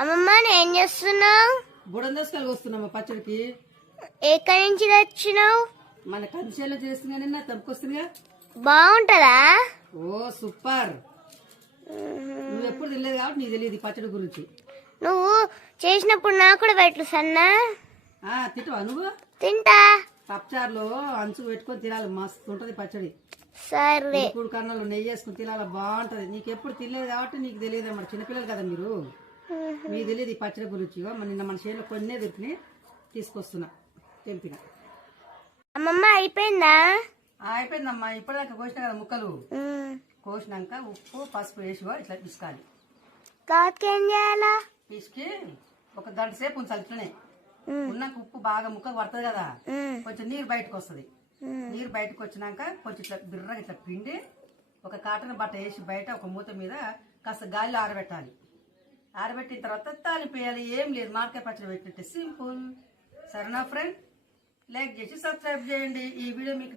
అమ్మమ్మ ఏం చేస్తున్నావు? బుడం దోసకాయలు వస్తున్నామా పచ్చడికి. ఎక్కడి నుంచి తెచ్చినావు? మన కంచెలో చేస్తున్నా నిన్న తప్పుకొస్తుందిగా. బాగుంటదా? ఓ సూపర్. నువ్వు ఎప్పుడు తెలియదు కాబట్టి నీకు తెలియదు ఈ పచ్చడి గురించి. నువ్వు చేసినప్పుడు నాకు కూడా పెట్టు సన్నా. తింటావా నువ్వు? తింటా. పప్పుచారులో అంచు పెట్టుకొని తినాలి, మస్తు ఉంటది పచ్చడి. సరే. ఇప్పుడు కన్నాలు నెయ్యి వేసుకుని తినాలి, బాగుంటది. నీకు ఎప్పుడు తినలేదు కాబట్టి నీకు తెలియదు అన్నమాట. చిన్నపిల్లలు కదా మీరు, మీకు తెలియదు ఈ పచ్చడి గురించి. నిన్న మన చేనులో కొన్నే దొరికినాయి, తీసుకొస్తున్నా తెంపిన. అమ్మమ్మ అయిపోయిందా? అయిపోయిందమ్మా. ఇప్పటిదాకా కోసిన కదా ముక్కలు, కోసినాక ఉప్పు పసుపు వేసి ఇట్లా పిసుకాలి. తర్వాత ఏం చేయాలా? పిసికి ఒక గంట సేపు ఉంచాలి ఇట్లనే. ఉన్నాక ఉప్పు బాగా ముక్కకు పడుతుంది కదా, కొంచెం నీరు బయటకు వస్తుంది. నీరు బయటకు వచ్చినాక కొంచెం ఇట్లా బిర్రగా ఇట్లా పిండి ఒక కాటన్ బట్ట వేసి బయట ఒక మూత మీద కాస్త గాలిలో ఆరబెట్టాలి. ఆరబెట్టిన తర్వాత తాలిపేయాలి. ఏం లేదు, మార్కెట్ పచ్చడి పెట్టినట్టే సింపుల్. సరేనా ఫ్రెండ్? లైక్ చేసి సబ్స్క్రైబ్ చేయండి. ఈ వీడియో మీకు